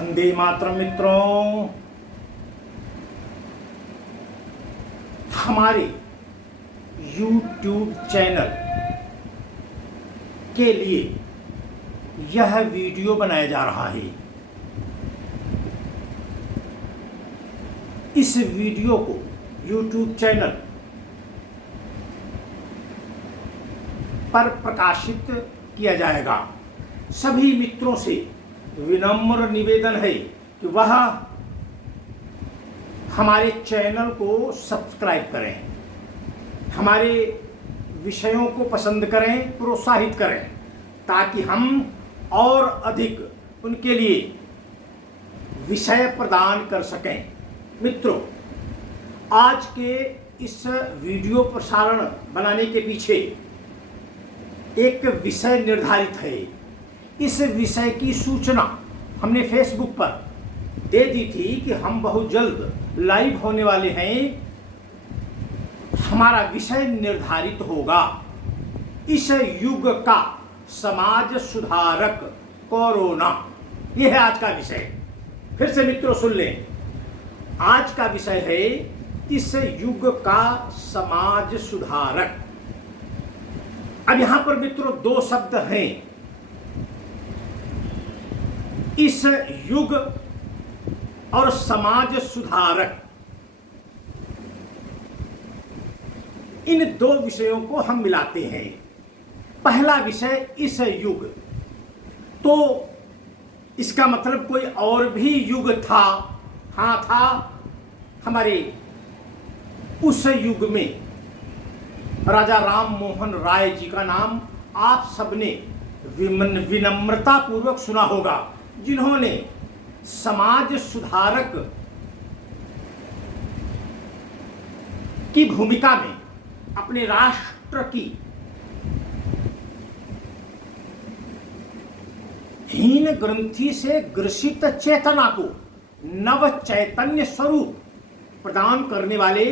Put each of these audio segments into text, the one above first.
वंदे मातरम मित्रों, हमारे YouTube channel के लिए यह वीडियो बनाया जा रहा है। इस वीडियो को YouTube चैनल पर प्रकाशित किया जाएगा। सभी मित्रों से विनम्र निवेदन है कि वह हमारे चैनल को सब्सक्राइब करें, हमारे विषयों को पसंद करें, प्रोत्साहित करें, ताकि हम और अधिक उनके लिए विषय प्रदान कर सकें। मित्रों, आज के इस वीडियो प्रसारण बनाने के पीछे एक विषय निर्धारित है। इस विषय की सूचना हमने फेसबुक पर दे दी थी कि हम बहुत जल्द लाइव होने वाले हैं। हमारा विषय निर्धारित होगा इस युग का समाज सुधारक कोरोना। यह है आज का विषय। फिर से मित्रों सुन लें, आज का विषय है इस युग का समाज सुधारक। अब यहां पर मित्रों दो शब्द हैं, इस युग और समाज सुधारक। इन दो विषयों को हम मिलाते हैं। पहला विषय इस युग, तो इसका मतलब कोई और भी युग था। हाँ था, हमारे उस युग में राजा राम मोहन राय जी का नाम आप सबने विनम्रता पूर्वक सुना होगा, जिन्होंने समाज सुधारक की भूमिका में अपने राष्ट्र की हीन ग्रंथि से ग्रसित चेतना को नव चैतन्य स्वरूप प्रदान करने वाले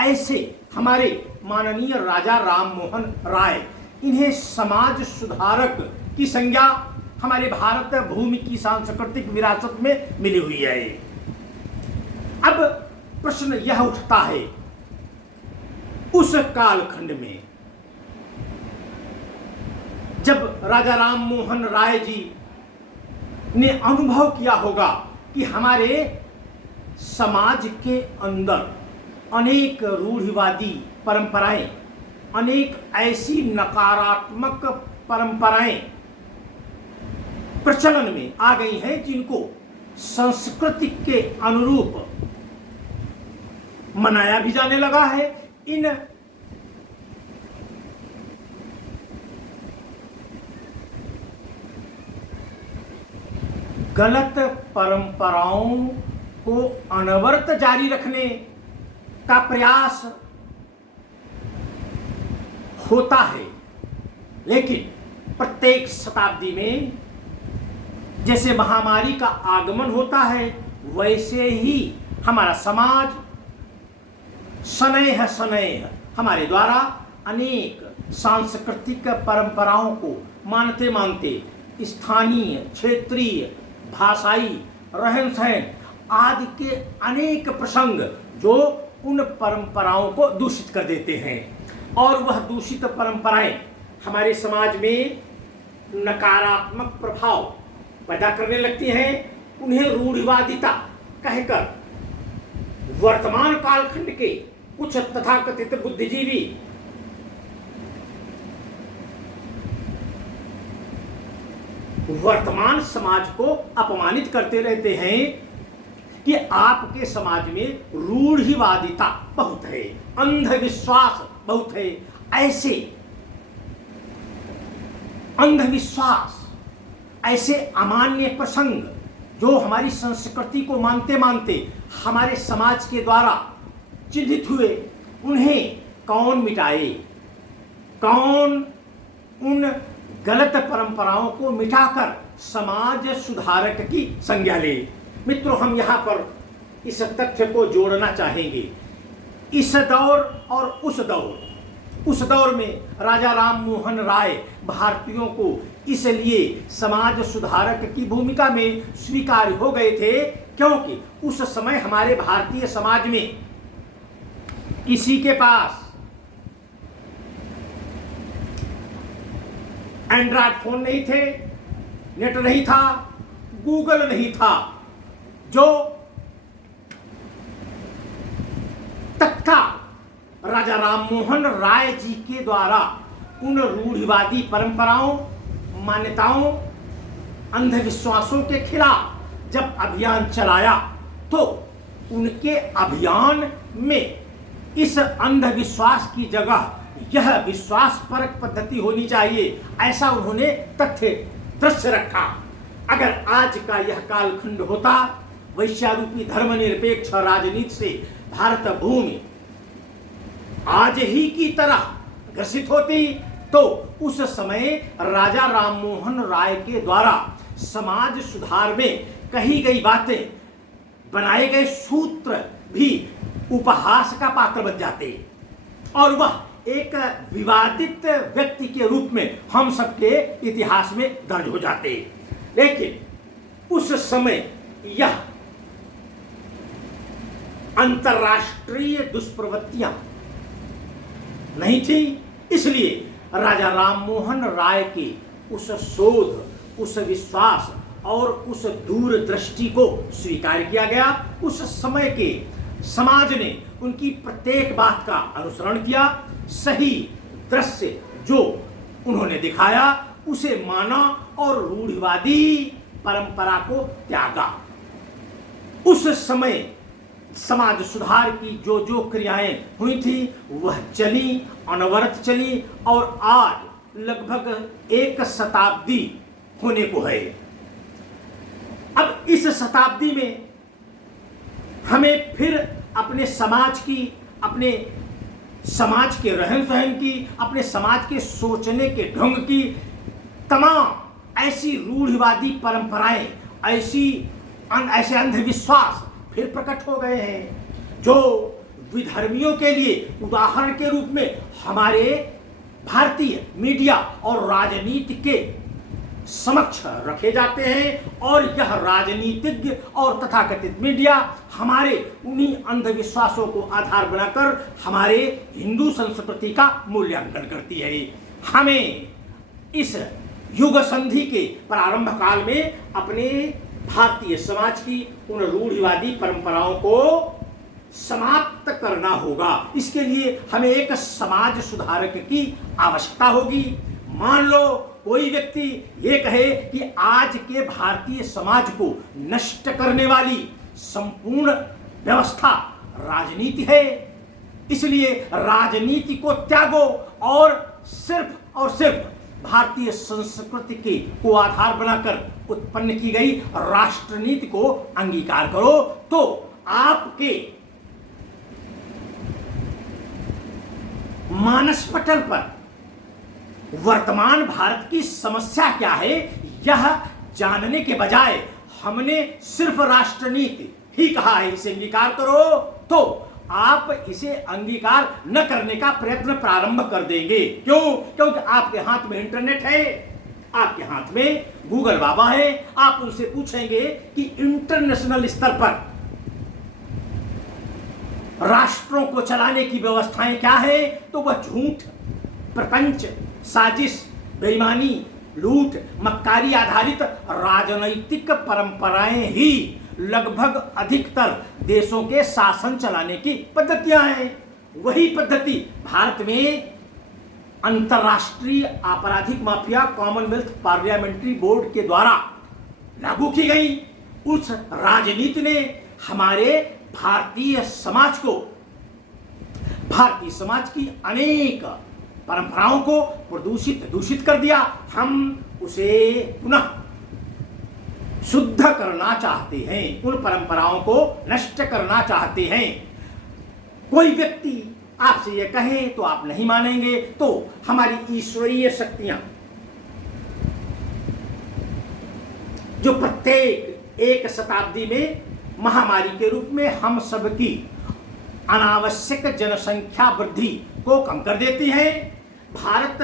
ऐसे हमारे माननीय राजा राम मोहन राय, इन्हें समाज सुधारक की संज्ञा हमारे भारत भूमि की सांस्कृतिक विरासत में मिली हुई है। अब प्रश्न यह उठता है, उस कालखंड में जब राजा राम मोहन राय जी ने अनुभव किया होगा कि हमारे समाज के अंदर अनेक रूढ़िवादी परंपराएं, अनेक ऐसी नकारात्मक परंपराएं प्रचलन में आ गई हैं, जिनको संस्कृति के अनुरूप मनाया भी जाने लगा है। इन गलत परंपराओं को अनवरत जारी रखने का प्रयास होता है, लेकिन प्रत्येक शताब्दी में जैसे महामारी का आगमन होता है, वैसे ही हमारा समाज सनेह सनेह हमारे द्वारा अनेक सांस्कृतिक परंपराओं को मानते मानते स्थानीय, क्षेत्रीय, भाषाई, रहन सहन आदि के अनेक प्रसंग जो उन परंपराओं को दूषित कर देते हैं, और वह दूषित परंपराएं हमारे समाज में नकारात्मक प्रभाव पैदा करने लगती हैं। उन्हें रूढ़िवादिता कहकर वर्तमान कालखंड के कुछ तथाकथित बुद्धिजीवी वर्तमान समाज को अपमानित करते रहते हैं कि आपके समाज में रूढ़िवादिता बहुत है, अंधविश्वास बहुत है। ऐसे अंधविश्वास, ऐसे अमान्य प्रसंग जो हमारी संस्कृति को मानते मानते हमारे समाज के द्वारा चिन्हित हुए, उन्हें कौन मिटाए? कौन उन गलत परंपराओं को मिटाकर समाज सुधारक की संज्ञा ले? मित्रों, हम यहाँ पर इस तथ्य को जोड़ना चाहेंगे। इस दौर और उस दौर में राजा राम मोहन राय भारतीयों को इसलिए समाज सुधारक की भूमिका में स्वीकार हो गए थे, क्योंकि उस समय हमारे भारतीय समाज में किसी के पास एंड्रॉयड फोन नहीं थे, नेट नहीं था, गूगल नहीं था, जो तत्काल राजा राममोहन राय जी के द्वारा उन रूढ़िवादी परंपराओं, मान्यताओं, अंधविश्वासों के खिलाफ जब अभियान चलाया, तो उनके अभियान में इस अंधविश्वास की जगह यह विश्वासपरक पद्धति होनी चाहिए, ऐसा उन्होंने तथ्य दृश्य रखा। अगर आज का यह कालखंड होता, वैश्यारूपी धर्मनिरपेक्ष राजनीति से भारत भूमि आज ही की तरह ग्रसित होती, तो उस समय राजा राममोहन राय के द्वारा समाज सुधार में कही गई बातें, बनाए गए सूत्र भी उपहास का पात्र बन जाते और वह एक विवादित व्यक्ति के रूप में हम सबके इतिहास में दर्ज हो जाते। लेकिन उस समय यह अंतर्राष्ट्रीय दुष्प्रवृत्तियां नहीं थी, इसलिए राजा राममोहन राय के उस शोध, उस विश्वास और उस दूरदृष्टि को स्वीकार किया गया। उस समय के समाज ने उनकी प्रत्येक बात का अनुसरण किया, सही दृश्य जो उन्होंने दिखाया उसे माना और रूढ़िवादी परंपरा को त्यागा। उस समय समाज सुधार की जो जो क्रियाएं हुई थी वह चली, अनवरत चली और आज लगभग 1 शताब्दी होने को है। अब इस शताब्दी में हमें फिर अपने समाज की, अपने समाज के रहन सहन की, अपने समाज के सोचने के ढंग की तमाम ऐसी रूढ़िवादी परंपराएं, ऐसे अंधविश्वास फिर प्रकट हो गए हैं, जो विधर्मियों के लिए उदाहरण के रूप में हमारे भारतीय मीडिया और राजनीति के समक्ष रखे जाते हैं। और यह राजनीतिज्ञ और तथाकथित मीडिया हमारे उन्हीं अंधविश्वासों को आधार बनाकर हमारे हिंदू संस्कृति का मूल्यांकन करती है। हमें इस युग संधि के प्रारंभ काल में अपने भारतीय समाज की उन रूढ़िवादी परंपराओं को समाप्त करना होगा। इसके लिए हमें एक समाज सुधारक की आवश्यकता होगी। मान लो कोई व्यक्ति ये कहे कि आज के भारतीय समाज को नष्ट करने वाली संपूर्ण व्यवस्था राजनीति है, इसलिए राजनीति को त्यागो और सिर्फ भारतीय संस्कृति के को आधार बनाकर उत्पन्न की गई राष्ट्रनीति को अंगीकार करो, तो आपके मानस पटल पर वर्तमान भारत की समस्या क्या है यह जानने के बजाय हमने सिर्फ राष्ट्रनीति ही कहा है, इसे अंगीकार करो, तो आप इसे अंगीकार न करने का प्रयत्न प्रारंभ कर देंगे। क्यों? क्योंकि आपके हाथ में इंटरनेट है, आपके हाथ में गूगल बाबा है। आप उनसे पूछेंगे कि इंटरनेशनल स्तर पर राष्ट्रों को चलाने की व्यवस्थाएं क्या है, तो वह झूठ, प्रपंच, साजिश, बेईमानी, लूट, मक्कारी आधारित राजनैतिक परंपराएं ही लगभग अधिकतर देशों के शासन चलाने की पद्धतियां हैं। वही पद्धति भारत में अंतर्राष्ट्रीय आपराधिक माफिया कॉमनवेल्थ पार्लियामेंट्री बोर्ड के द्वारा लागू की गई। उस राजनीति ने हमारे भारतीय समाज को, भारतीय समाज की अनेक परंपराओं को दूषित कर दिया। हम उसे पुनः शुद्ध करना चाहते हैं, उन परंपराओं को नष्ट करना चाहते हैं। कोई व्यक्ति आपसे यह कहे तो आप नहीं मानेंगे, तो हमारी ईश्वरीय शक्तियां जो प्रत्येक 1 शताब्दी में महामारी के रूप में हम सबकी अनावश्यक जनसंख्या वृद्धि को कम कर देती है। भारत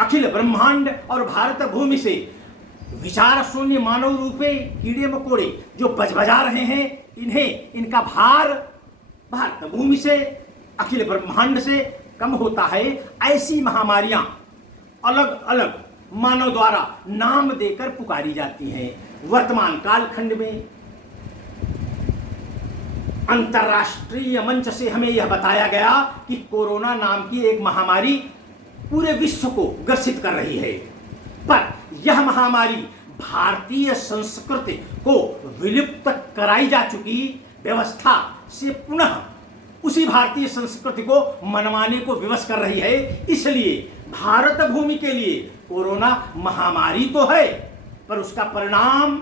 अखिल ब्रह्मांड और भारत भूमि से विचार शून्य मानव रूपे कीड़े मकोड़े जो बजबजा रहे हैं, इन्हें इनका भार भारत भूमि से, अखिल ब्रह्मांड से कम होता है। ऐसी महामारियां अलग अलग मानव द्वारा नाम देकर पुकारी जाती हैं। वर्तमान कालखंड में अंतर्राष्ट्रीय मंच से हमें यह बताया गया कि कोरोना नाम की एक महामारी पूरे विश्व को ग्रसित कर रही है, पर यह महामारी भारतीय संस्कृति को विलुप्त कराई जा चुकी व्यवस्था से पुनः उसी भारतीय संस्कृति को मनवाने को विवश कर रही है। इसलिए भारत भूमि के लिए कोरोना महामारी तो है, पर उसका परिणाम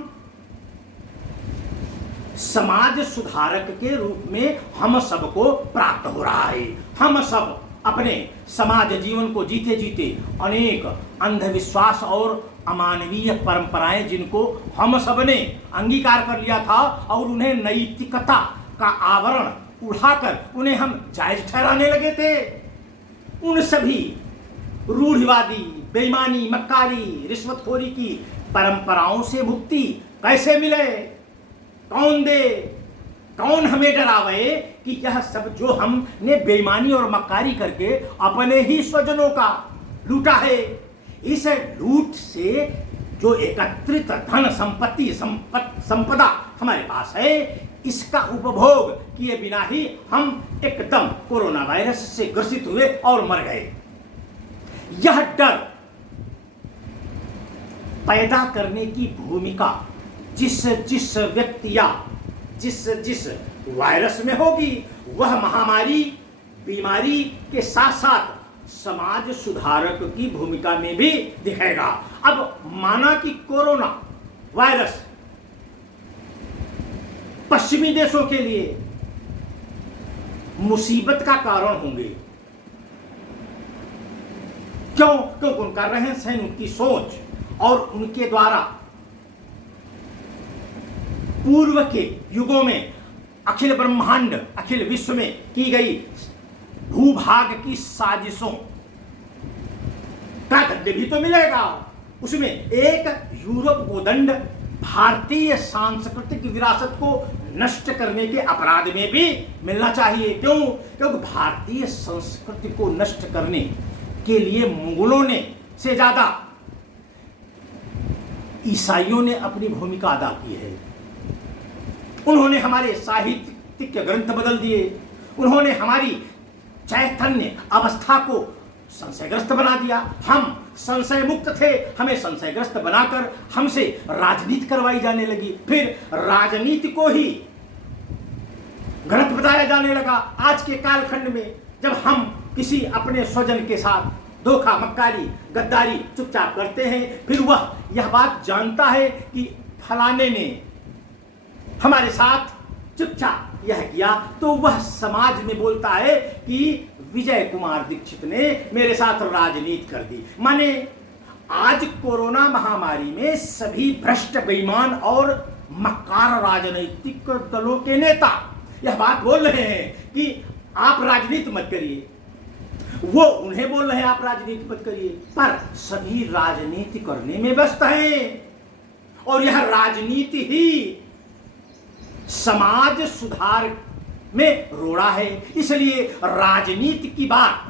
समाज सुधारक के रूप में हम सबको प्राप्त हो रहा है। हम सब अपने समाज जीवन को जीते जीते अनेक अंधविश्वास और अमानवीय परंपराएं जिनको हम सब ने अंगीकार कर लिया था और उन्हें नैतिकता का आवरण उड़ाकर उन्हें हम जायज ठहराने लगे थे, उन सभी रूढ़िवादी, बेईमानी, मक्कारी, रिश्वतखोरी की परंपराओं से मुक्ति कैसे मिले? कौन दे? कौन हमें डरावे कि यह सब जो हमने बेईमानी और मक्कारी करके अपने ही स्वजनों का लूटा है, इस लूट से जो एकत्रित धन संपत्ति संपदा हमारे पास है, इसका उपभोग किए बिना ही हम एकदम कोरोना वायरस से ग्रसित हुए और मर गए। यह डर पैदा करने की भूमिका जिस जिस व्यक्ति या जिस वायरस में होगी, वह महामारी बीमारी के साथ साथ समाज सुधारक की भूमिका में भी दिखेगा। अब माना कि कोरोना वायरस पश्चिमी देशों के लिए मुसीबत का कारण होंगे, क्योंकि उनका रहन सहन, उनकी सोच और उनके द्वारा पूर्व के युगों में अखिल ब्रह्मांड, अखिल विश्व में की गई भूभाग की साजिशों का दंड भी तो मिलेगा। उसमें एक यूरोप को दंड भारतीय सांस्कृतिक विरासत को नष्ट करने के अपराध में भी मिलना चाहिए। क्यों? क्योंकि भारतीय संस्कृति को नष्ट करने के लिए मुगलों ने से ज्यादा ईसाइयों ने अपनी भूमिका अदा की है। उन्होंने हमारे साहित्यिक ग्रंथ बदल दिए, उन्होंने हमारी चैतन्य अवस्था को संशयग्रस्त बना दिया। हम संशय मुक्त थे, हमें संशयग्रस्त बनाकर हमसे राजनीति करवाई जाने लगी, फिर राजनीति को ही गलत बताया जाने लगा। आज के कालखंड में जब हम किसी अपने स्वजन के साथ धोखा, मक्कारी, गद्दारी चुपचाप करते हैं, फिर वह यह बात जानता है कि फलाने ने हमारे साथ चुपचाप यह किया, तो वह समाज में बोलता है कि विजय कुमार दीक्षित ने मेरे साथ राजनीति कर दी। माने आज कोरोना महामारी में सभी भ्रष्ट, बेईमान और मक्कार राजनीतिक दलों के नेता यह बात बोल रहे हैं कि आप राजनीति मत करिए, वो उन्हें बोल रहे हैं आप राजनीति मत करिए, पर सभी राजनीति करने में व्यस्त हैं और यह राजनीति ही समाज सुधार में रोड़ा है। इसलिए राजनीति की बात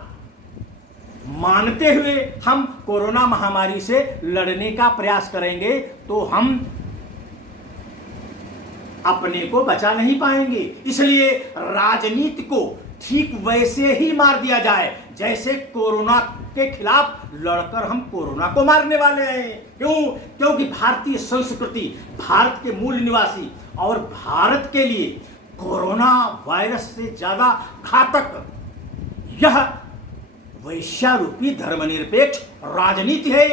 मानते हुए हम कोरोना महामारी से लड़ने का प्रयास करेंगे तो हम अपने को बचा नहीं पाएंगे। इसलिए राजनीति को ठीक वैसे ही मार दिया जाए जैसे कोरोना के खिलाफ लड़कर हम कोरोना को मारने वाले हैं। क्यों? क्योंकि भारतीय संस्कृति, भारत के मूल निवासी और भारत के लिए कोरोना वायरस से ज्यादा घातक यह वैश्यारूपी धर्मनिरपेक्ष राजनीति है,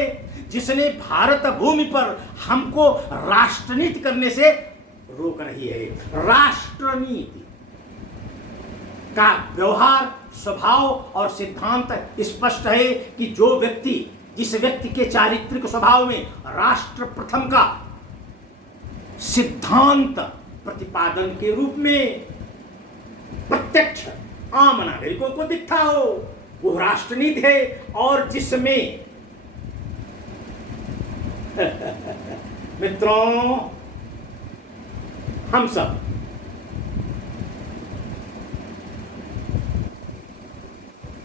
जिसने भारत भूमि पर हमको राष्ट्रनीति करने से रोक रही है। राष्ट्रनीति का व्यवहार, स्वभाव और सिद्धांत स्पष्ट है कि जो व्यक्ति, जिस व्यक्ति के चारित्रिक स्वभाव में राष्ट्र प्रथम का सिद्धांत प्रतिपादन के रूप में प्रत्यक्ष आम नागरिकों को दिखता हो, वो राष्ट्रनीति है। और जिसमें मित्रों, हम सब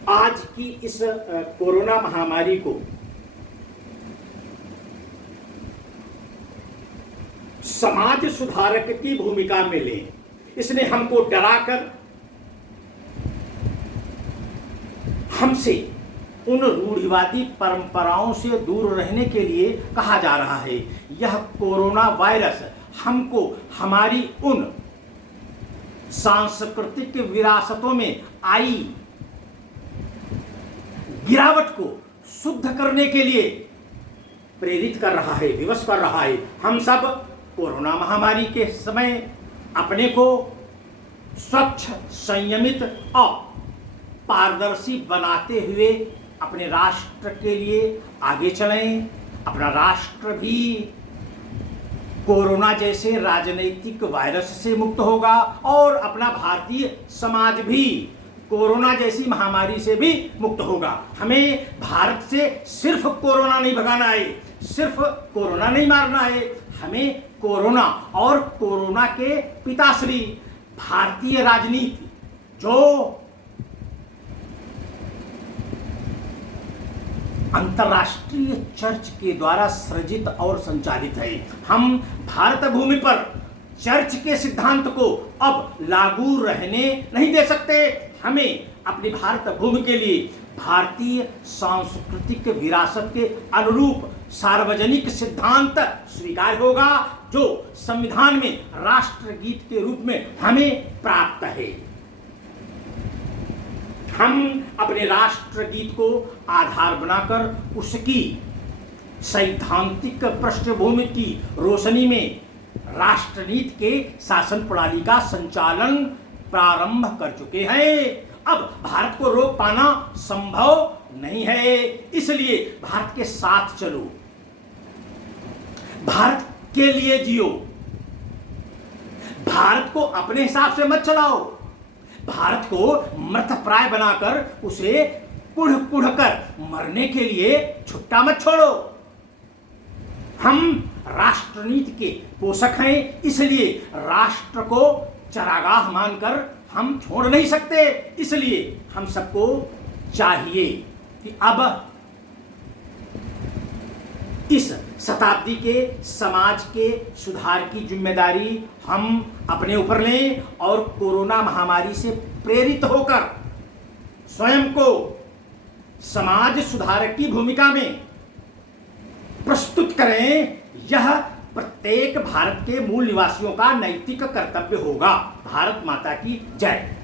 आज की इस कोरोना महामारी को समाज सुधारक की भूमिका में लें। इसने हमको डराकर हमसे उन रूढ़िवादी परंपराओं से दूर रहने के लिए कहा जा रहा है। यह कोरोना वायरस हमको हमारी उन सांस्कृतिक विरासतों में आई गिरावट को शुद्ध करने के लिए प्रेरित कर रहा है, विवश कर रहा है। हम सब कोरोना महामारी के समय अपने को स्वच्छ, संयमित और पारदर्शी बनाते हुए अपने राष्ट्र के लिए आगे चलें। अपना राष्ट्र भी कोरोना जैसे राजनीतिक वायरस से मुक्त होगा और अपना भारतीय समाज भी कोरोना जैसी महामारी से भी मुक्त होगा। हमें भारत से सिर्फ कोरोना नहीं भगाना है, सिर्फ कोरोना नहीं मारना है। हमें कोरोना और कोरोना के पिताश्री भारतीय राजनीति जो अंतर्राष्ट्रीय चर्च के द्वारा सृजित और संचालित है, हम भारत भूमि पर चर्च के सिद्धांत को अब लागू रहने नहीं दे सकते। हमें अपनी भारत भूमि के लिए भारतीय सांस्कृतिक विरासत के अनुरूप सार्वजनिक सिद्धांत स्वीकार होगा जो संविधान में राष्ट्रगीत के रूप में हमें प्राप्त है। हम अपने राष्ट्रगीत को आधार बनाकर उसकी सैद्धांतिक पृष्ठभूमि की रोशनी में राष्ट्रनीति के शासन प्रणाली का संचालन प्रारंभ कर चुके हैं। अब भारत को रोक पाना संभव नहीं है, इसलिए भारत के साथ चलो, भारत के लिए जियो, भारत को अपने हिसाब से मत चलाओ, भारत को मृतप्राय बनाकर उसे कुढ़ कुढ़ कर मरने के लिए छुट्टा मत छोड़ो। हम राष्ट्रनीति के पोषक हैं, इसलिए राष्ट्र को चरागाह मानकर हम छोड़ नहीं सकते। इसलिए हम सबको चाहिए कि अब इस शताब्दी के समाज के सुधार की जिम्मेदारी हम अपने ऊपर लें और कोरोना महामारी से प्रेरित होकर स्वयं को समाज सुधारक की भूमिका में प्रस्तुत करें। यह प्रत्येक भारत के मूल निवासियों का नैतिक कर्तव्य होगा। भारत माता की जय।